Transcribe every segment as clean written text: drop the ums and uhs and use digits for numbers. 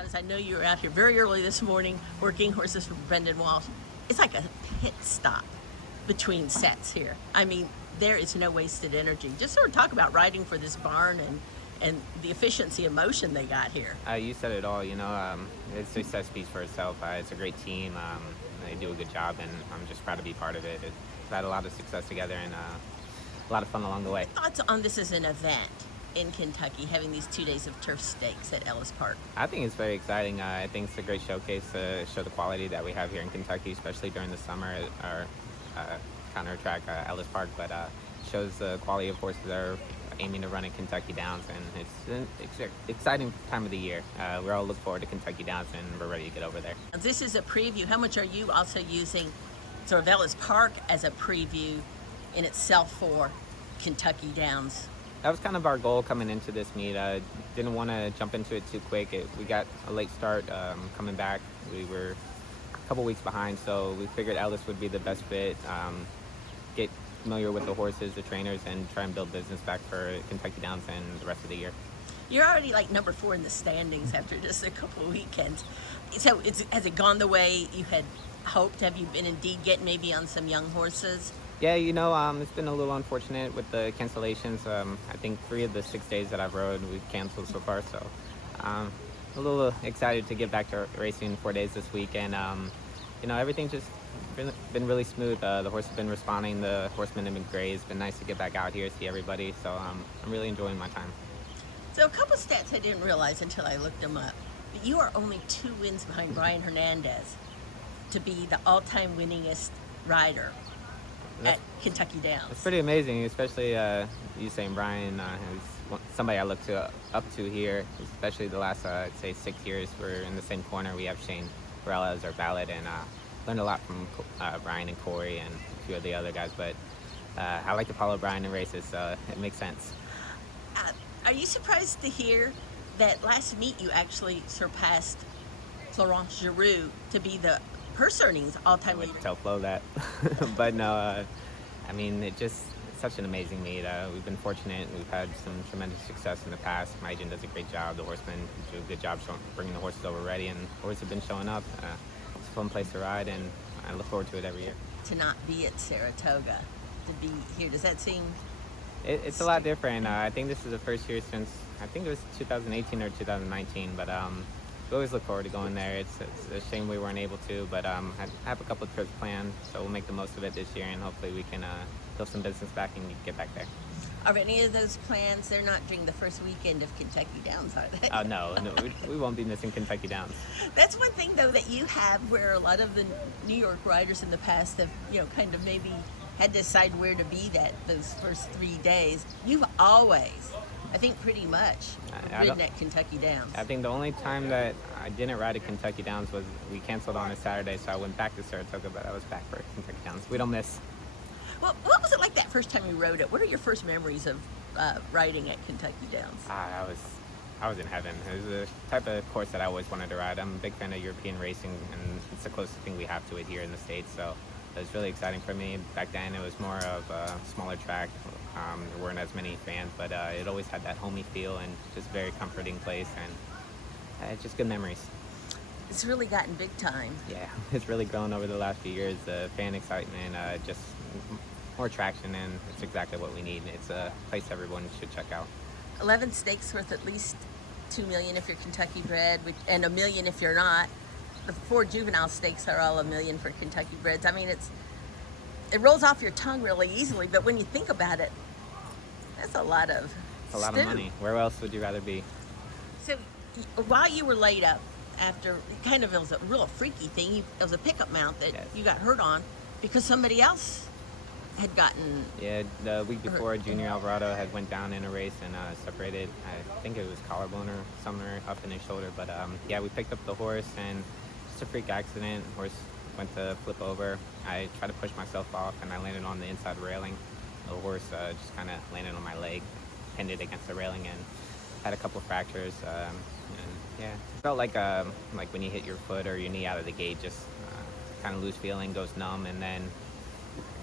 hiatus. I know you were out here very early this morning working horses for Brendan Walsh. It's like a pit stop between sets here. I mean, there is no wasted energy. Just sort of talk about riding for this barn and the efficiency and motion they got here. You said it all. It's success speaks for itself. It's a great team. They do a good job, and I'm just proud to be part of it. We've had a lot of success together and a lot of fun along the way. Thoughts on this as an event in Kentucky, having these 2 days of turf stakes at Ellis Park? I think it's very exciting. I think it's a great showcase to show the quality that we have here in Kentucky, especially during the summer at our counter track, Ellis Park, but shows the quality of horses that are aiming to run at Kentucky Downs, and it's an exciting time of the year. We're all looking forward to Kentucky Downs, and we're ready to get over there. This is a preview. How much are you also using sort of Ellis Park as a preview in itself for Kentucky Downs? That was kind of our goal coming into this meet. Didn't want to jump into it too quick. We got a late start coming back. We were a couple weeks behind, so we figured Ellis would be the best fit. Get familiar with the horses, the trainers, and try and build business back for Kentucky Downs and the rest of the year. You're already like number 4 in the standings after just a couple of weekends. So has it gone the way you had hoped? Have you been indeed getting maybe on some young horses? Yeah, it's been a little unfortunate with the cancellations. I think 3 of the 6 days that I've rode, we've canceled so far. So a little excited to get back to racing 4 days this week. And, everything's just been really smooth. The horses have been responding. The horsemen have been great. It's been nice to get back out here, see everybody. So I'm really enjoying my time. So a couple stats I didn't realize until I looked them up. But you are only 2 wins behind Brian Hernandez to be the all-time winningest rider at Kentucky Downs. It's pretty amazing, especially you saying Brian, who's somebody I look up to here, especially the last, I'd say 6 years. We're in the same corner. We have Shane Varela as our valet, and learned a lot from Brian and Corey and a few of the other guys, but I like to follow Brian in races, so it makes sense. Are you surprised to hear that last meet you actually surpassed Florent Geroux to be the purse earnings all-time leader? I would tell Flo that, but no, it's such an amazing meet. We've been fortunate. We've had some tremendous success in the past. My agent does a great job. The horsemen do a good job bringing the horses over ready, and the horses have been showing up. It's a fun place to ride, and I look forward to it every year. To not be at Saratoga, to be here, does that seem... It's a lot different. I think this is the first year since, I think it was 2018 or 2019, but we always look forward to going there. It's a shame we weren't able to, but I have a couple of trips planned, so we'll make the most of it this year, and hopefully we can build some business back and get back there. Are any of those plans, they're not during the first weekend of Kentucky Downs, are they? Oh, no, we won't be missing Kentucky Downs. That's one thing, though, that you have where a lot of the New York riders in the past have, kind of maybe had to decide where to be those first 3 days. You've always, I think, pretty much ridden at Kentucky Downs. I think the only time that I didn't ride at Kentucky Downs was we canceled on a Saturday, so I went back to Saratoga, but I was back for Kentucky Downs. We don't miss. Well, what was it like that first time you rode it? What are your first memories of riding at Kentucky Downs? I was in heaven. It was the type of course that I always wanted to ride. I'm a big fan of European racing, and it's the closest thing we have to it here in the States, so it was really exciting for me. Back then, it was more of a smaller track. There weren't as many fans, but it always had that homey feel and just very comforting place, and just good memories. It's really gotten big time. Yeah, it's really grown over the last few years. The fan excitement, just more traction, and it's exactly what we need. It's a place everyone should check out. 11 stakes worth at least $2 million if you're Kentucky bred, and $1 million if you're not. The 4 juvenile stakes are all $1 million for Kentucky breds. I mean, it rolls off your tongue really easily, but when you think about it, that's a lot of money. Where else would you rather be? So while you were laid up after, it was a real freaky thing. It was a pickup mount that you got hurt on because somebody else had gotten... Yeah, the week before, Junior Alvarado had went down in a race and separated, I think it was collarbone or somewhere up in his shoulder. But we picked up the horse, and just a freak accident. Horse went to flip over. I tried to push myself off, and I landed on the inside railing. The horse just kind of landed on my leg, pinned it against the railing, and had a couple fractures. It felt like when you hit your foot or your knee out of the gate, just kind of loose feeling, goes numb, and then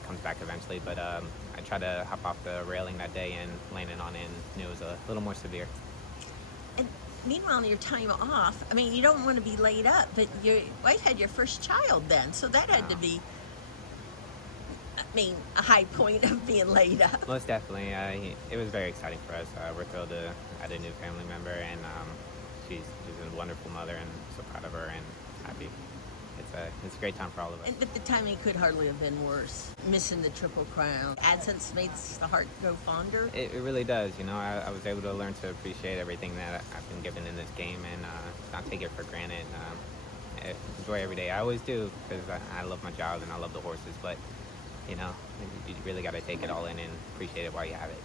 comes back eventually. But I tried to hop off the railing that day and landed on it, and it was a little more severe. And meanwhile, in your time off, I mean, you don't want to be laid up, but your wife had your first child then, so that had to be, I mean, a high point of being laid up. Most definitely. It was very exciting for us. We're thrilled to add a new family member, and she's a wonderful mother, and so proud of her and happy. It's a great time for all of us. And, but the timing could hardly have been worse. Missing the Triple Crown. AdSense makes the heart grow fonder. It really does. You know, I was able to learn to appreciate everything that I've been given in this game and not take it for granted. Enjoy every day. I always do because I love my job and I love the horses. But, you know, you really got to take it all in and appreciate it while you have it.